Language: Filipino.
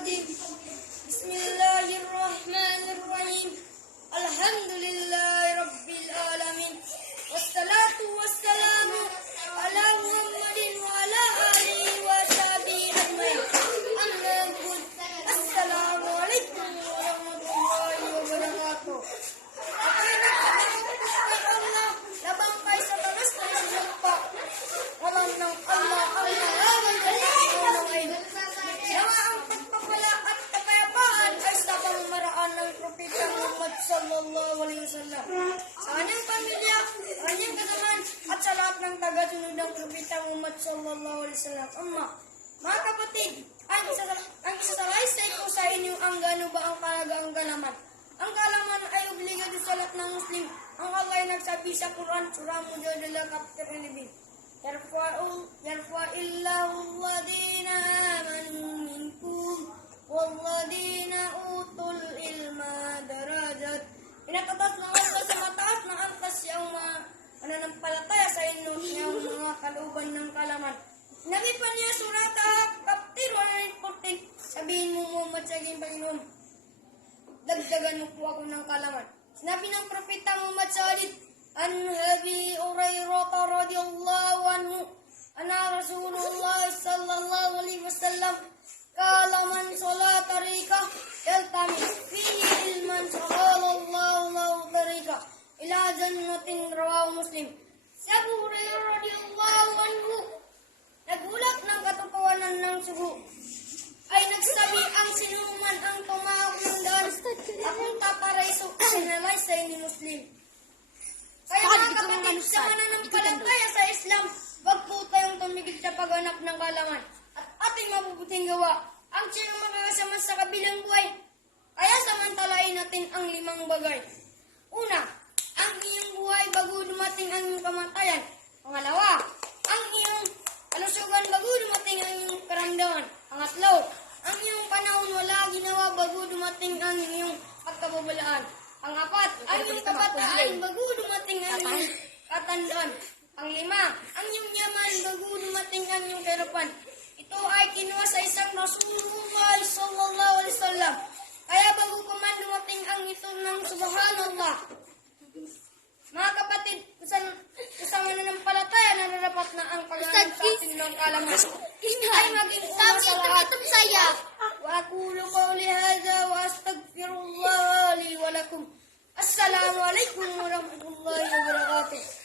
الرجيم بسم الله الرحمن الرحيم الحمد لله رب العالمين والصلاة والسلام على محمد وعلى آله وصحبه أجمعين أما بعد السلام عليكم ورحمة الله وبركاته. Ako'y nagpapagpapos kay Allah labang kay sa tagas na naglupa. Alam ng Allah ang maraming ng ayun. Nawa ang pagpapala at kapayapaan ay sa pamamaraan ng Propeta Muhammad sallallahu alaihi wasallam. Sa kanyang pamilya, kanyang kasamahan at sa lahat ng tagasunod ng Propeta Muhammad sallallahu alaihi wasallam. Mga kapatid, ang isasalaysay ko sa inyo ang gano ba ang kahalagang kalaman. Ang kalaman ay obligado sa lahat ng Muslim. Ang Allah ay nagsabi sa Quran, Surah Mujadala, Chapter 11. Yarfa'illahu alladhina amanu minkum walladhina utul ilma darajat. Pinatatas ng Allah sa mataas na antas yung mga mananampalataya sa inyo yung mga kalooban ng kalaman. Sinabi pa niya Surah Chapter 114, sabihin mo Muhammad sa aking Panginoon, dagdagan mo po ako ng kalaman. Sinabi ng Propeta Muhammad sa hadith, an Abi Hurairah radhiyallahu anhu anna Rasulullah sallallahu alaihi wasallam qala man salat tariqah yaltami fihi ilman sallallahu lahu tariqah ila jannatin rawahu Muslim. Si Abu Hurairah radhiyallahu anhu nagulat ng katotohanan ng sugo ay nagsabi ang sinuman ang tumawag ng daan akong taparaiso sinalaysay ni Muslim. Kaya mga kapatid, sa mananampalataya sa Islam, wag po tayong tumigil sa paghanap ng kalaman at ating mabubuting gawa ang siyang makakasama sa kabilang buhay. Kaya samantalain natin ang 5 bagay. Una, ang iyong buhay bago dumating ang iyong kamatayan. Pangalawa, ang iyong kalusugan bago dumating ang iyong karamdaman. Pangatlo, ang iyong panahon wala ginawa bago dumating ang iyong pagkababalaan. Pang-apat, ang iyong kabataan bago dumating ang iyong katandaan. Pang-5, ang iyong yaman bago dumating ang iyong kahirapan. Ito ay kinuha sa isang Rasulullah sallallahu alaihi wasallam. Kaya bago pa man dumating ang ito ng subhanallah. Mga kapatid, sa mananampalataya nararapat na ang paghanap sa ating ng kalaman ay maging una sa lahat. Wa aqulu qawli hadha wa astaghfirullah li wa lakum. Assalamu alaikum warahmatullahi wabarakatuh.